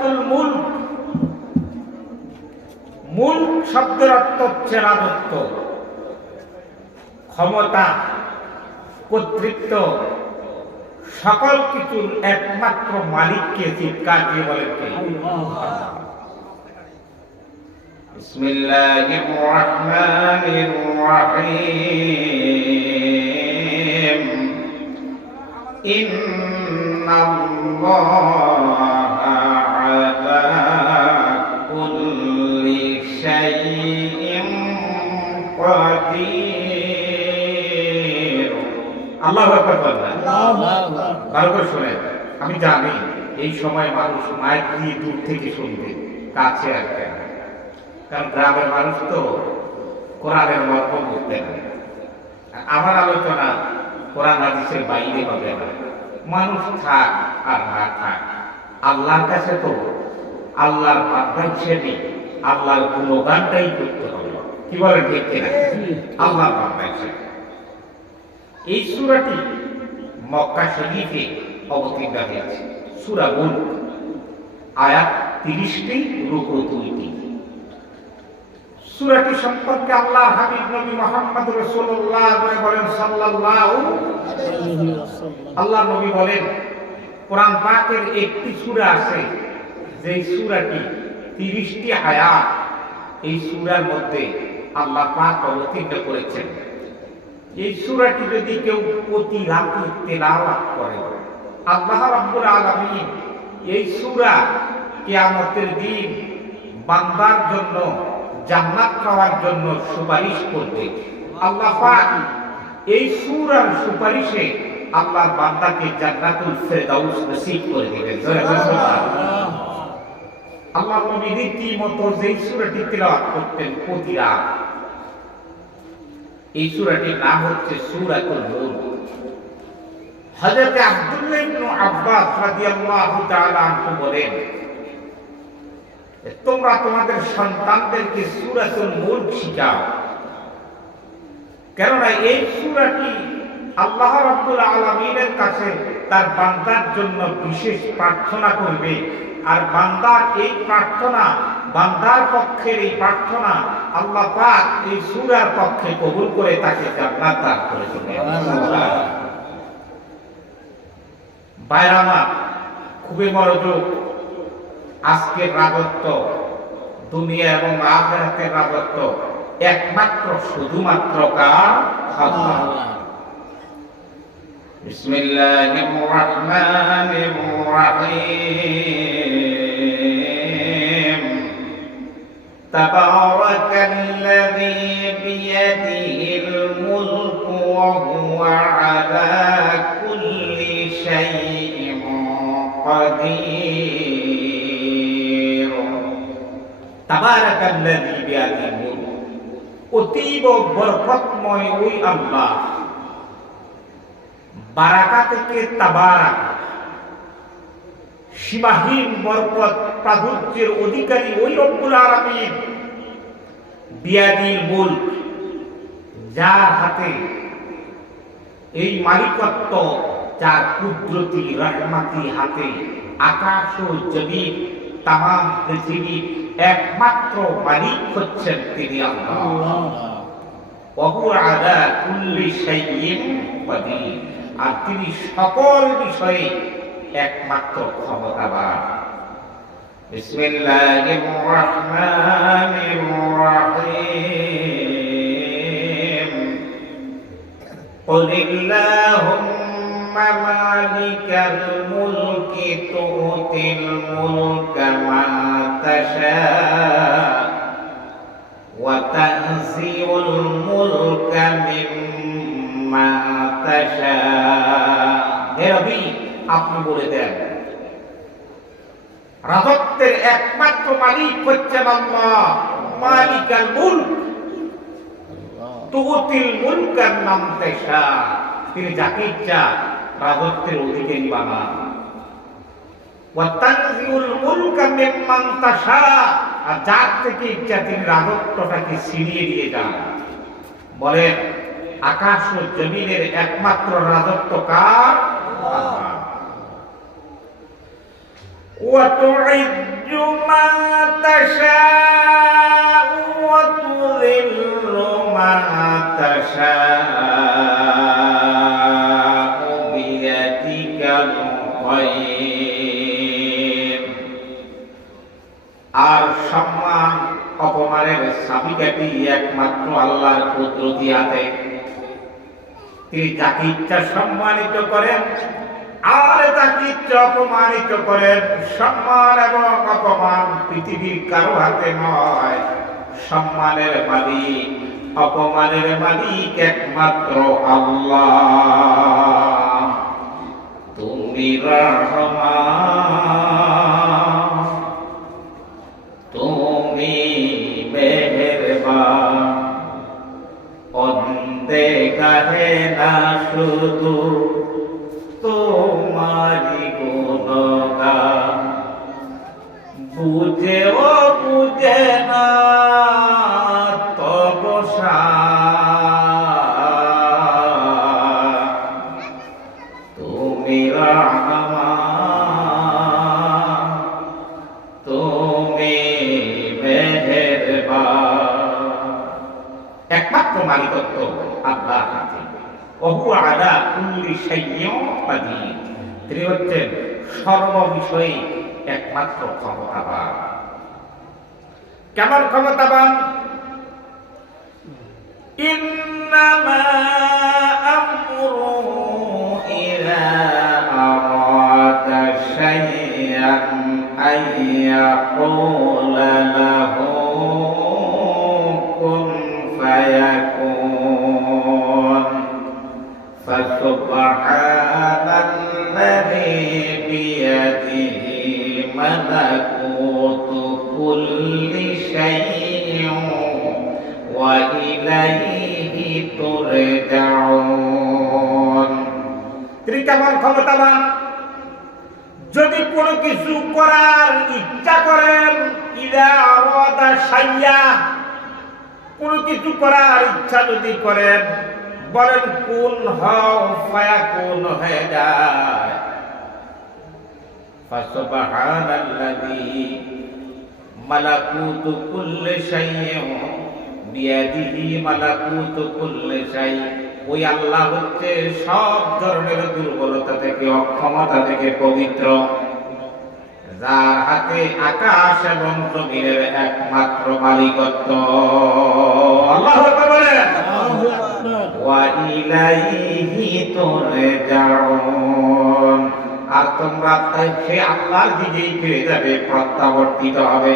সুরাতুল মুল্ক মুল্ক শব্দের অর্থ হচ্ছে রাজত্ব ক্ষমতা কর্তৃত্ব সকল কিছুর একমাত্র মালিককে চিৎকার দিয়ে বলেন কে بسم الله الرحمن الرحيم إن الله ভালো করে শোনেন আমি জানি এই সময় মানুষ মাইক দিয়ে দূর থেকে শুনবে কাছে আসবে না কারণ গ্রামের মানুষ তো কোরআনের মর্ম বুঝতে না আমার আলোচনা কোরআন হাদিসের বাইরে হবে না। মানুষ থাক আর না থাক আল্লাহর কাছে তো আল্লাহর বাধ্যা হিসেবে আল্লাহর গুণগানটাই করতে হবে। কি বলেন ঠিক কিনা? আল্লাহর বাধ্যা হিসেবে এই সুরাটি মক্কা শরীফে অবতীর্ণ হয়েছে। সুরা মুল্ক আয়াত তিরিশটি, রুকু দুইটি। সুরাটি সম্পর্কে আল্লাহ হাবিব নবী মোহাম্মদ রাসূলুল্লাহ বলেন, সাল্লাল্লাহু আল্লাহ নবী বলেন, কোরআন পাকের একটি সূরা আছে যে সূরাটি 30টি আয়াত, এই সূরার মধ্যে আল্লাহ পাক অবতীর্ণ করেছেন। এই সুরাটি যদি কেউ প্রতি রাতে তেলাওয়াত করে, আল্লাহ রাব্বুল এই সূরা কিয়ামতের দিন বান্দার জন্য জান্নাত পাওয়ার জন্য সুপারিশ করবে। আল্লাহ পাক এই সূরার সুপারিশে আল্লাহ বান্দাকে জান্নাতুল ফেরদাউস নসিব করে দিবেন। আল্লাহ নবী রীতিমতো যেই সূরাটি তেলাওয়াত করতেন প্রতি রাত। এই সূরাটির নাম হচ্ছে সূরাতুল মুল্ক হযরত আব্দুল্লাহ ইবনে আব্বাস রাদিয়াল্লাহু তাআলা আনহু বলেন, তোমরা তোমাদের সন্তানদেরকে শিখাও। কেননা এই সূরাটি আল্লাহ রাব্বুল আলামিনের কাছে তার বান্দার জন্য বিশেষ প্রার্থনা করবে। আর বান্দার এই প্রার্থনা বান্দার পক্ষের এই প্রার্থনা আল্লাহ পাক এই সুরার পক্ষে কবুল করে তাকে জান্নাত দান করেছেন বাইরামা, খুবই মনোযোগ। আজকের রাজত্ব, দুনিয়া এবং আখেরাতের রাজত্ব একমাত্র, শুধুমাত্র কার? আল্লাহ। বিসমিল্লাহির রহমানির রহিম। تبارك الذي بيده الملك وهو على كل شيء قدير تبارك الذي بيده الملك অতীব বরকতময় ওই আল্লাহ বারাকা থেকে তাবারাক সীমাহীন বরকত প্রাচুর্যের অধিকারী ওই রব্বুল আলামিন। বিয়াদির মুল্ক, যার হাতে এই মালিকত্ব, যার কুদরতি রহমাতি হাতে আকাশ ও জমিন তাম পৃথিবীর একমাত্র মালিক হচ্ছেন তিনি আর তিনি সকল বিষয়ে একমাত্র ক্ষমতাবান। বিসমিল্লাহির রহমানির রহিম قل اللهم مالك الملك تؤتي الملك من تشاء وتنزع الملك ممن تشاء হে রবি আপনি বলে দেন রাজত্বের একমাত্র মালিক তুতিল মুলকার নাম তিনি যাকে ইচ্ছা রাজত্বের অধিকারী ওয়াতানজিউল মুলকা মিম্মান তাশা। আর যার থেকে ইচ্ছা তিনি রাজত্বটাকে ছিনিয়ে দিয়ে যান। বলেন, আকাশ ও জমিনের একমাত্র রাজত্ব কার? আল্লাহ। وتعز من تشاء وتذل من تشاء بيدك الخير আর সম্মান অপমানের চাবিকাঠি একমাত্র আল্লাহর কুদরতি হাতে তিনি যাকে ইচ্ছা সম্মানিত করেন যাকে অপমানিত করেন। সম্মান এবং অপমান পৃথিবীর কারও হাতে নয়। সম্মানের মালিক, অপমানের মালিক একমাত্র আল্লাহ। তুমি রহমান, তুমি মেহেরবান। অন্দে গাহে না শুধু বুঝেও বুঝে না তবসা তুমি রহমান তুমি মেহেরবান একমাত্র মালিকত্ব আল্লাহর হাতে। ওহু আলা কুল্লি শাইইন কাদির। তিনি হচ্ছেন সর্ব বিষয়ে একমাত্র ক্ষমতাবান। কেমন ক্ষমতাবান? شيء وإليه ترجعون তিনি কেমন ক্ষমতাবান যদি কোনো কিছু করার ইচ্ছা করেন ইলা আওয়াদা সাইয়া কোনো কিছু করার ইচ্ছা যদি করেন বলেন কোন হও ফায়া কোন হয়ে যায় ফাসুবহানাল্লাযী মালাকুতু কুল্লি শাইইন বিয়াদিহি মালাকুতু কুল্লি শাই। ওই আল্লাহ হচ্ছে সব ধরনের দুর্বলতা থেকে অক্ষমতা থেকে পবিত্র। যার হাতে আকাশ এবং জমিনের একমাত্র মালিকত্ব। আল্লাহ বলেন। আর তোমরা তাই সে আল্লাহর দিকেই ফিরে যাবে প্রত্যাবর্তিত হবে।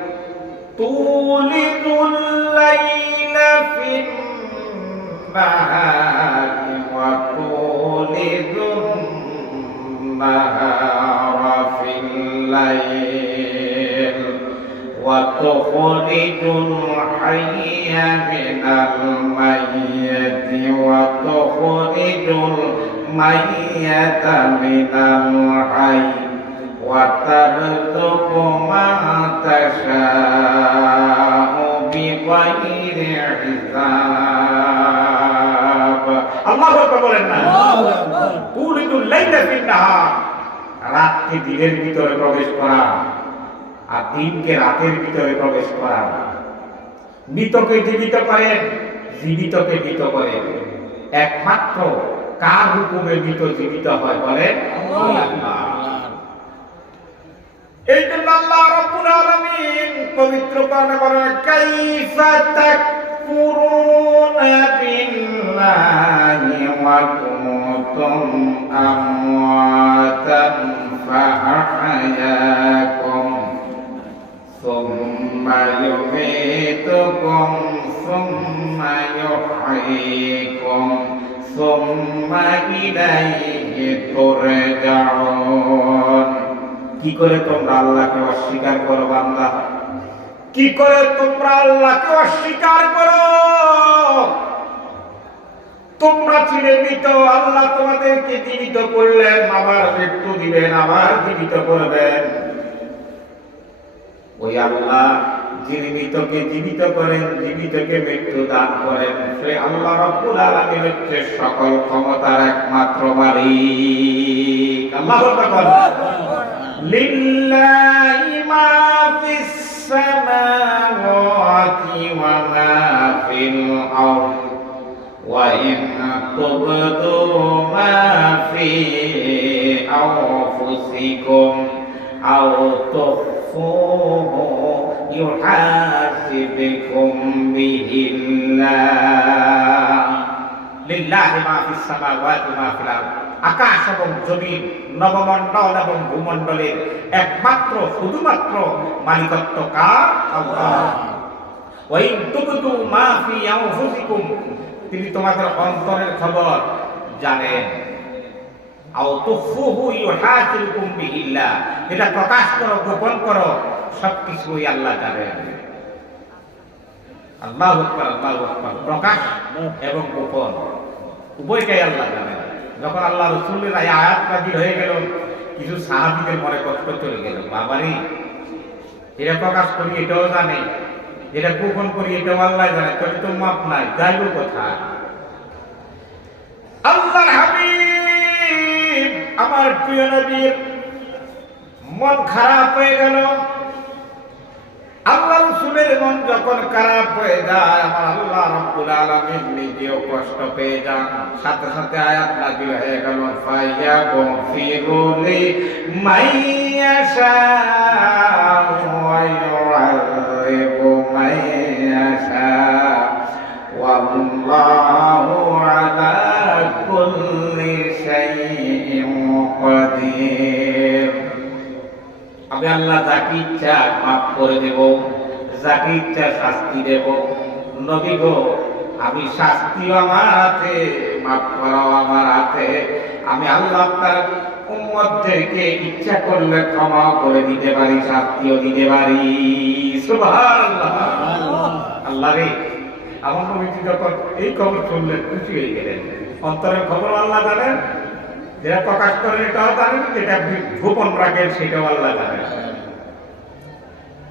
تولد الليل في النهار وتولد النهار في الليل وتخرج الحي من الميت وتخرج الميت من الحي وترزق من تشاء. রাতকে দিনের ভিতরে প্রবেশ করা, আর দিনকে রাতের ভিতরে প্রবেশ করা মৃতকে জীবিত করেন, জীবিতকে মৃত করেন। একমাত্র কার হুকুমে মৃত জীবিত হয় বলে এই জন্য আল্লাহ পবিত্র কোরআনে বলেন, কাইফা তাক বিল্লাহি ওয়া কুনতুম আমওয়াতান ফাআহয়াকুম ثم يميتكم ثم يحييكم ثم إليه ترجعون কি করে তোমরা আল্লাহকে অস্বীকার করো বান্দা কি করে তোমরা আল্লাহকে অস্বীকার করো? তোমরা ছিলে মৃত আল্লাহ তোমাদেরকে জীবিত করলেন আবার মৃত্যু দিবেন আবার জীবিত করবেন। ওই আল্লাহ যিনি মৃতকে জীবিত করেন জীবিতকে মৃত্যু দান করেন। সে আল্লাহ রব্বুল আলামিন হচ্ছে সকল ক্ষমতার একমাত্র মালিক। আল্লাহ লিল্লাহি মা ফিস السماوات وما في الأرض وإن تبدوا ما في أنفسكم أو تخفوه يحاسبكم به الله লিল্লাহি মা ফিস সামাওয়াতি মা ফিল আকাশ এবং জমিন, নবমণ্ডল এবং ভূমণ্ডলের একমাত্র, শুধুমাত্র মালিকত্ব কার আল্লাহ। ওয়াইন তুবতু মা ফি আনফুসিকুম। তিনি তোমাদের অন্তরের খবর জানেন। এটা প্রকাশ করো, গোপন করো, সবকিছুই আল্লাহ জানেন। আল্লাহু আকবার আল্লাহু আকবার, প্রকাশ এবং গোপন। উভয়টাই আল্লাহ জানেন যখন আল্লাহ রসুলের এই আয়াত হয়ে গেল, কিছু সাহাবীদের মনে কষ্ট চলে গেল। বাবারি এটা প্রকাশ করি এটাও জানে যেটা গোপন করি এটাও আল্লাহ জানে তবে তো মাপ নাই, যাইব কোথায়? আল্লাহর হাবিব, আমার প্রিয় নবীর মন খারাপ হয়ে গেল। মন যখন খারাপ হয়ে যায়, আমার আল্লাহ রব্বুল আলামিন নিজেও কষ্ট পেয়ে যান। সাথে সাথে আয়াত নাজিল হয়ে গেল ফাইয়া গফিরুলি মাইয়াশা ওয়া ইউআযিবু মাইয়াশা ওয়াল্লাহু আলা কুল্লি শাইইন কাদির আমি আল্লাহ যাকে ইচ্ছা মাফ করে দেব। যাকে ইচ্ছা শাস্তি দেব। নবী গো, আমি শাস্তিও আমার হাতে, মাফ করাও আমার হাতে। আমি আল্লাহ আপনার উম্মতদেরকে ইচ্ছা করলে ক্ষমা করে দিতে পারি, শাস্তিও দিতে পারি। আল্লাহ রে, আমার নবীজি যখন এই খবর শুনলেন, খুশি হয়ে গেলেন। অন্তরের খবর আল্লাহ জানেন? যেটা প্রকাশ করেন এটাও জানেন, যেটা গোপন রাখেন, সেটাও আল্লাহ জানেন।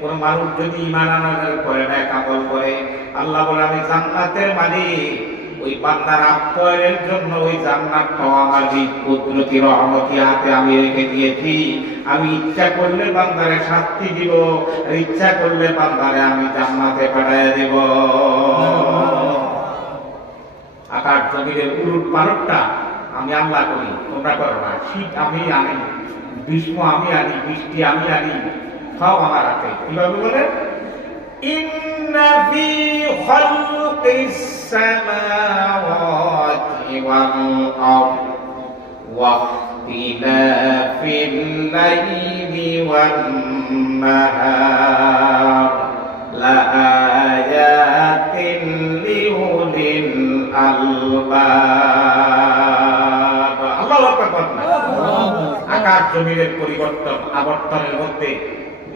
কোন মানুষ যদি ইমান আনার করে না কামল করে আল্লাহ বলে, আমি জান্নাতের মালিক। ওই বান্দার আপ্যায়নের জন্য ওই জান্নাতটাও আমার নিজ কুদরতি রহমতি হাতে আমি রেখে দিয়েছি। আমি ইচ্ছা করলে বান্দারে শাস্তি দিব, আর ইচ্ছা করলে বান্দারে আমি জান্নাতে পাঠায় দেব। আকাশ জমিনের উলুট পালটটা আমি আল্লাহ করি, তোমরা করো না। শীত আমি আনি, গ্রীষ্ম আমি আনি, বৃষ্টি আমি আনি সব আমার হাতে কিভাবে বলে إن في خلق السماوات والأرض واختلاف الليل والنهار لآيات لأولي الألباب الله أكبر আকাশ জমিনের পরিবর্তন আবর্তনের মধ্যে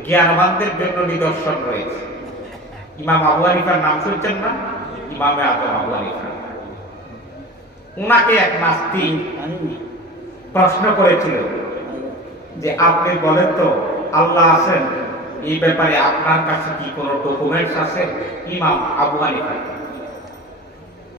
জ্ঞানবানদের জন্য নিদর্শন রয়েছে। ইমাম আবু হানিফার নাম শুনছেন না? ইমামে আজম আবু হানিফা। উনাকে এক নাস্তিক প্রশ্ন করেছিল যে, আপনি বলেন তো, আল্লাহ আছেন? এই ব্যাপারে আপনার কাছে কি কোনো ডকুমেন্টস আছে? ইমাম আবু হানিফা।